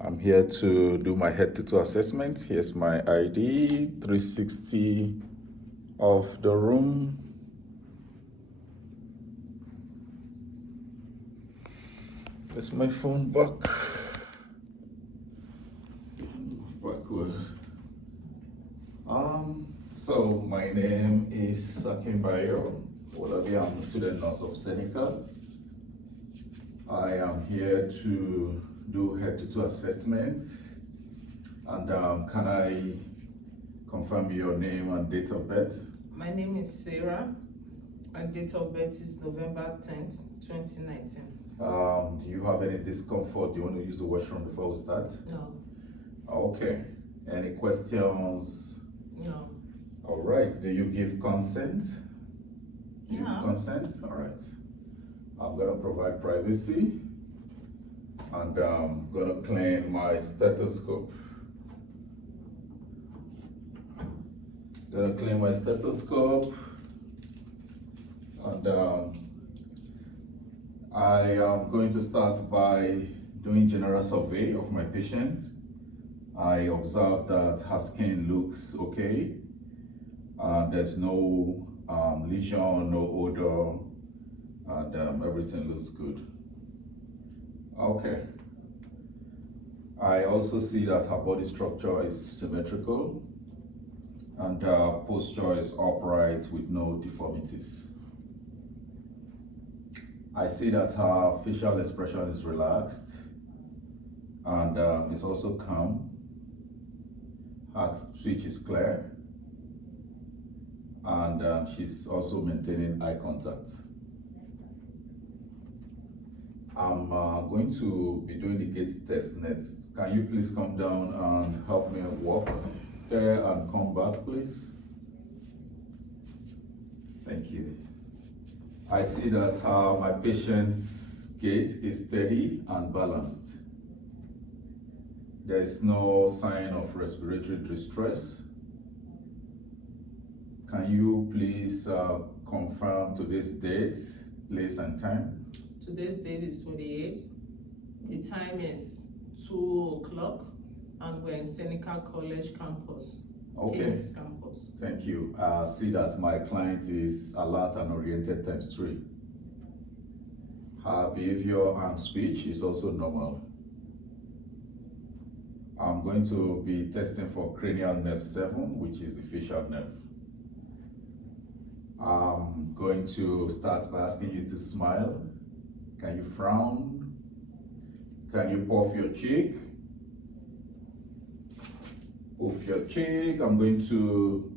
I'm here to do my head to toe assessment. Here's my ID, 360 of the room. There's my phone back. Backward. So my name is Akinbayo. I'm a student nurse of Seneca. I am here to do head to toe assessment. And can I confirm your name and date of birth? My name is Sarah. My date of birth is November 10th, 2019. Do you have any discomfort? Do you want to use the washroom before we start? No. Okay. Any questions? No. All right. Do you give consent? Yeah. You give consent? All right. I'm going to provide privacy, and I'm going to clean my stethoscope. Gonna clean my stethoscope, and I am going to start by doing general survey of my patient. I observe that her skin looks okay. There's no lesion, no odor, and everything looks good. Okay. I also see that her body structure is symmetrical, and posture is upright with no deformities. I see that her facial expression is relaxed, and it's also calm. Her speech is clear, and she's also maintaining eye contact. I'm going to be doing the gait test next. Can you please come down and help me walk there and come back, please? Thank you. I see that my patient's gait is steady and balanced. There is no sign of respiratory distress. Can you please confirm today's date, place, and time? Today's date is 28th. The time is 2 o'clock, and we're in Seneca College campus. Okay. King's campus. Thank you. See that my client is alert and oriented times 3. Her behavior and speech is also normal. I'm going to be testing for cranial nerve 7, which is the facial nerve. I'm going to start by asking you to smile. Can you frown? Can you puff your cheek? Puff your cheek. I'm going to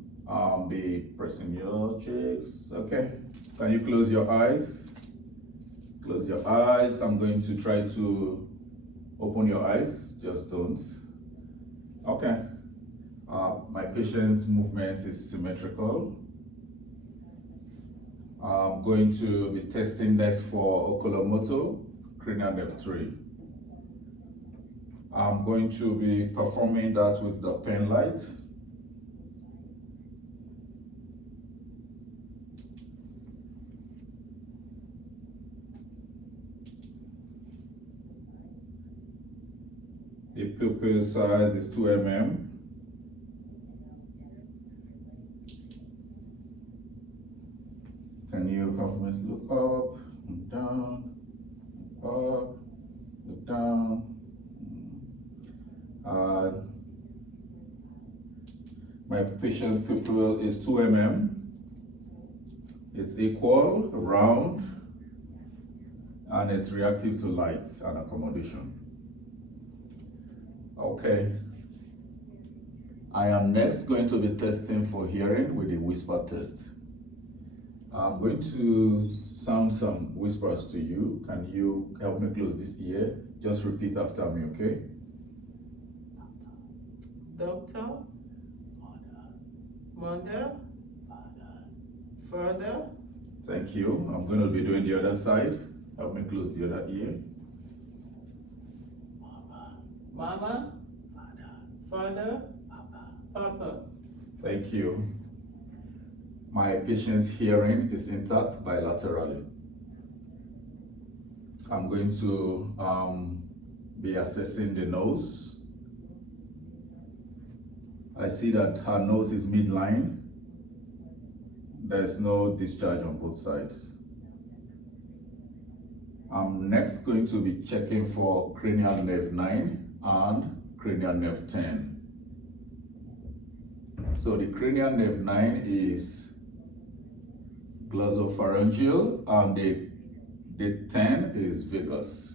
be pressing your cheeks. Okay. Can you close your eyes? Close your eyes. I'm going to try to open your eyes. Just don't. Okay. My patient's movement is symmetrical. I'm going to be testing next for oculomotor, cranial nerve 3. I'm going to be performing that with the pen light. The pupil size is 2 mm. Can you help me look up, and down, up, look down? My patient's pupil is 2 mm. It's equal, round, and it's reactive to light and accommodation. Okay. I am next going to be testing for hearing with a whisper test. I'm going to sound some whispers to you. Can you help me close this ear? Just repeat after me, okay? Doctor. Mother. Father. Thank you. I'm going to be doing the other side. Help me close the other ear. Mama. Father. Papa. Thank you. My patient's hearing is intact bilaterally. I'm going to be be assessing the nose. I see that her nose is midline. There's no discharge on both sides. I'm next going to be checking for cranial nerve 9 and cranial nerve 10. So the cranial nerve 9 is glossopharyngeal and the 10 is vagus.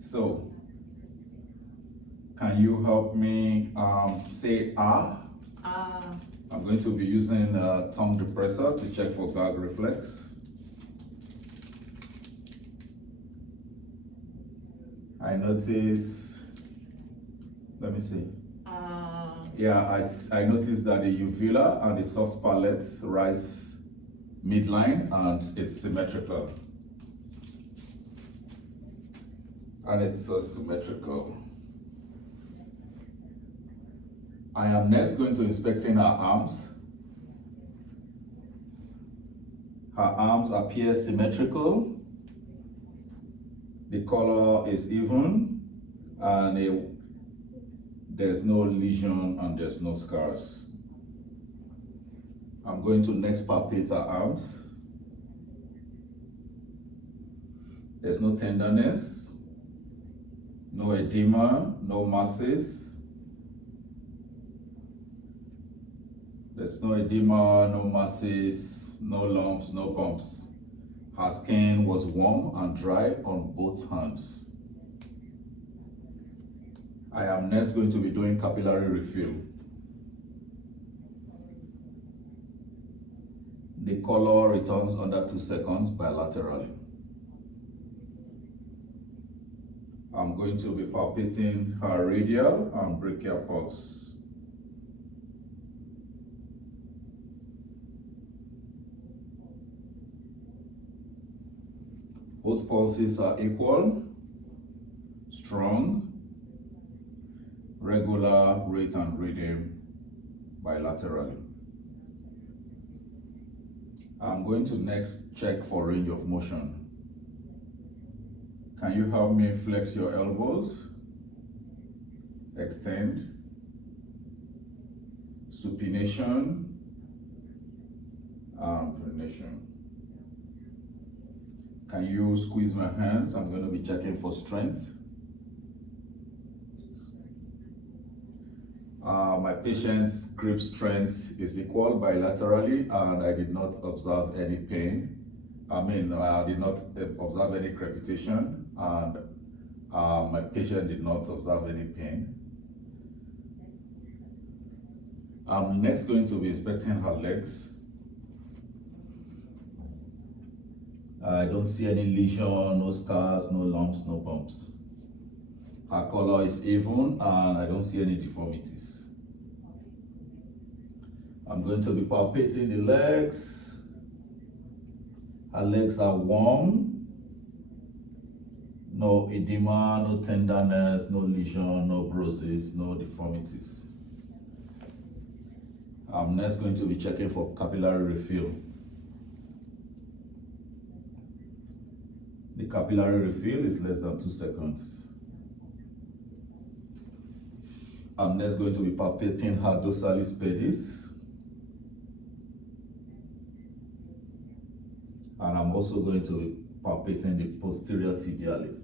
So can you help me say ah? Ah. I'm going to be using a tongue depressor to check for gag reflex. I notice, let me see. Yeah, I noticed that the uvula and the soft palate rise midline and it's symmetrical. And it's symmetrical. I am next going to inspecting her arms. Her arms appear symmetrical. The color is even and there's no lesion and there's no scars. I'm going to next palpate her arms. There's no tenderness, no edema, no masses. There's no edema, no masses, no lumps, no bumps. Her skin was warm and dry on both hands. I am next going to be doing capillary refill. The color returns under 2 seconds bilaterally. I'm going to be palpating her radial and brachial pulse. Both pulses are equal, strong, regular rate and rhythm bilaterally. I'm going to next check for range of motion. Can you help me flex your elbows? Extend. Supination and pronation. Can you squeeze my hands? I'm going to be checking for strength. My patient's grip strength is equal bilaterally and I did not observe any pain. I did not observe any crepitation and my patient did not observe any pain. I'm next going to be inspecting her legs. I don't see any lesion, no scars, no lumps, no bumps. Her color is even and I don't see any deformities. I'm going to be palpating the legs. Her legs are warm. No edema, no tenderness, no lesion, no bruises, no deformities. I'm next going to be checking for capillary refill. The capillary refill is less than 2 seconds. I'm next going to be palpating her dorsalis pedis. And I'm also going to be palpating the posterior tibialis.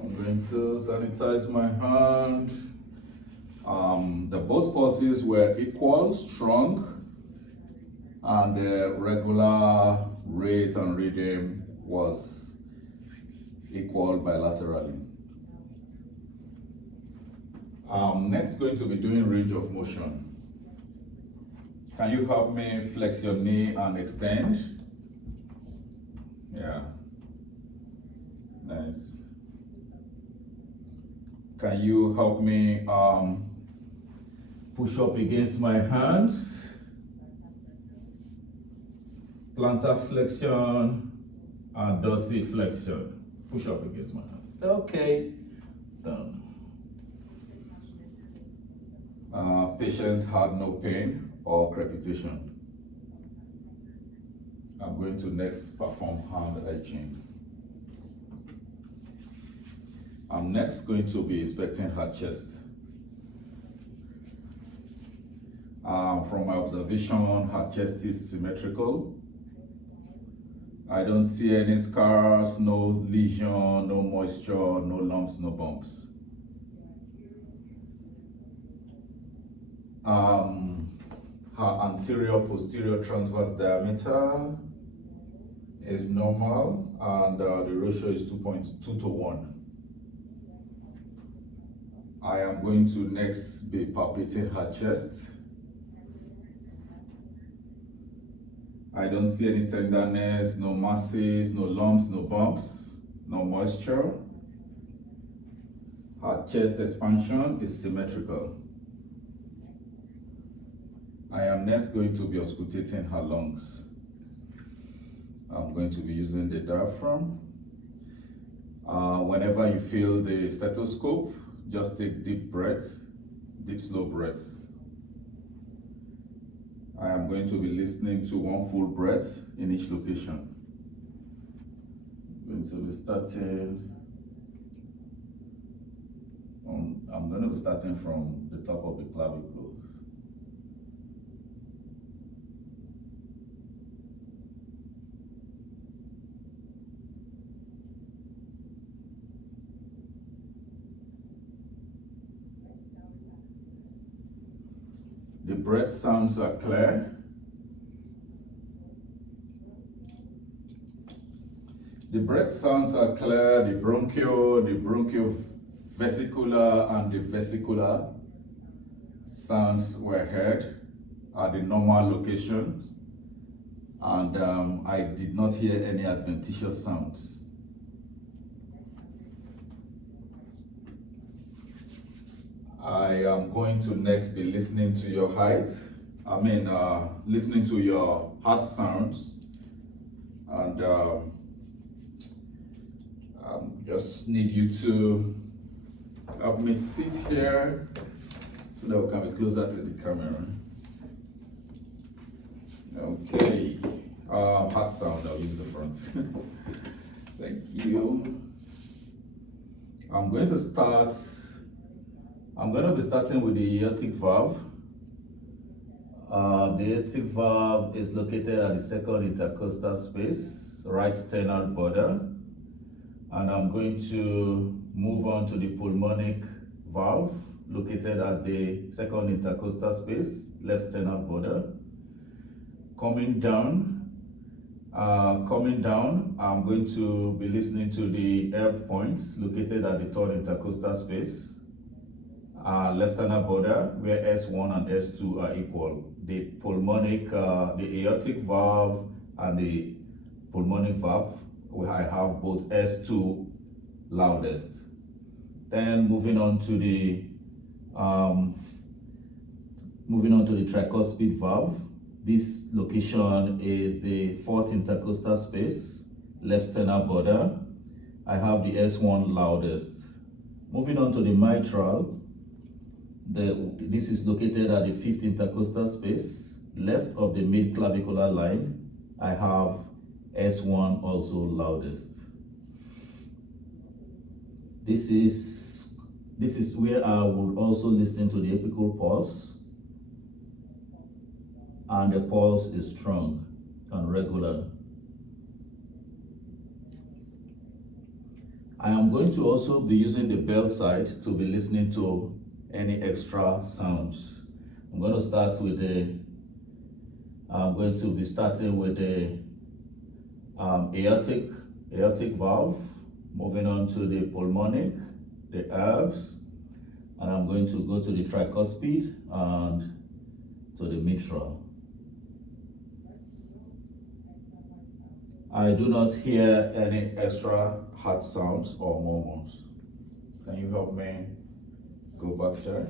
I'm going to sanitize my hand. The both pulses were equal, strong, and the regular rate and rhythm was equal bilaterally. I'm next going to be doing range of motion. Can you help me flex your knee and extend? Yeah. Nice. Can you help me push up against my hands? Plantar flexion and dorsiflexion. Push up against my hands. Okay. Done. Patient had no pain or crepitation. I'm going to next perform hand hygiene. I'm next going to be inspecting her chest. From my observation, her chest is symmetrical. I don't see any scars, no lesion, no moisture, no lumps, no bumps. Her anterior posterior transverse diameter is normal, and the ratio is 2.2 to 1. I am going to next be palpating her chest. I don't see any tenderness, no masses, no lumps, no bumps, no moisture. Her chest expansion is symmetrical. I am next going to be auscultating her lungs. I'm going to be using the diaphragm. Whenever you feel the stethoscope, just take deep breaths, deep slow breaths. I am going to be listening to one full breath in each location. I'm going to be starting from the top of the clavicle. The breath sounds are clear. The breath sounds are clear. The bronchial vesicular, and the vesicular sounds were heard at the normal location, and I did not hear any adventitious sounds. I am going to next be listening to your listening to your heart sounds, and just need you to help me sit here so that we can be closer to the camera. Okay, heart sound, I'll use the front. Thank you. I'm going to be starting with the aortic valve. The aortic valve is located at the second intercostal space, right sternal border. And I'm going to move on to the pulmonic valve, located at the second intercostal space, left sternal border. Coming down, I'm going to be listening to the air points located at the third intercostal space, left sternal border, where S1 and S2 are equal. The aortic valve and the pulmonic valve, where I have both S2 loudest. Then moving on to the tricuspid valve. This location is the fourth intercostal space, left sternal border. I have the S1 loudest. Moving on to the mitral, this is located at the fifth intercostal space, left of the mid-clavicular line. I have S1 also loudest. This is where I would also listen to the apical pulse, and the pulse is strong and regular. I am going to also be using the bell side to be listening to any extra sounds. I'm going to be starting with the aortic valve, moving on to the pulmonic, the herbs, and I'm going to go to the tricuspid and to the mitral. I do not hear any extra heart sounds or murmurs. Can you help me go back there?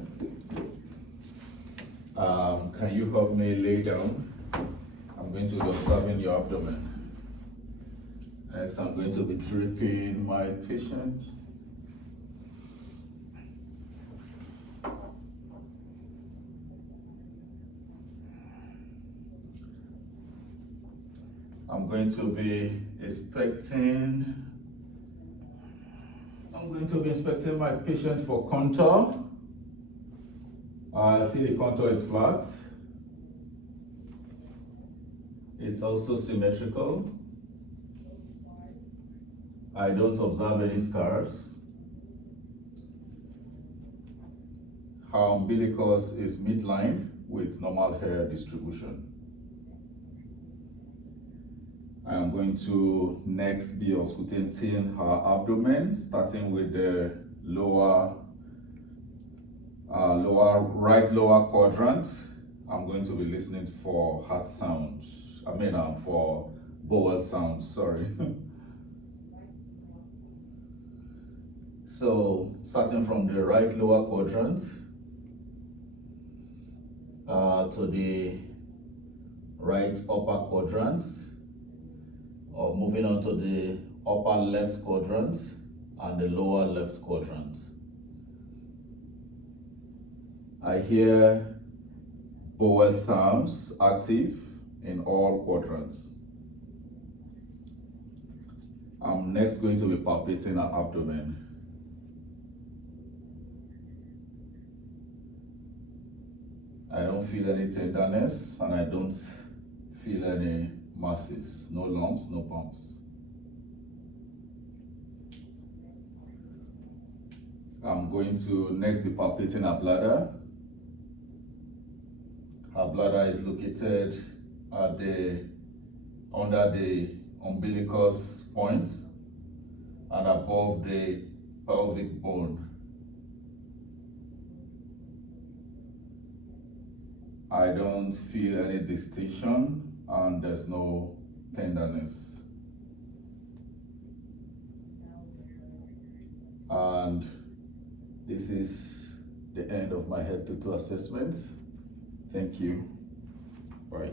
Can you help me lay down? I'm going to be observing your abdomen. Next, I'm going to be dripping my patient. I'm I'm going to be inspecting my patient for contour. I see the contour is flat. It's also symmetrical. I don't observe any scars. Her umbilicus is midline with normal hair distribution. I am going to next be auscultating her abdomen, starting with the right lower quadrant. I'm going to be listening for heart sounds. For bowel sounds, sorry. So, starting from the right lower quadrant to the right upper quadrant, or moving on to the upper left quadrant and the lower left quadrant. I hear bowel sounds active in all quadrants. I'm next going to be palpating her abdomen. I don't feel any tenderness and I don't feel any masses, no lumps, no bumps. I'm going to next be palpating her bladder. Her bladder is located under the umbilicus point and above the pelvic bone. I don't feel any distinction and there's no tenderness. And this is the end of my head to toe assessment. Thank you. Bye.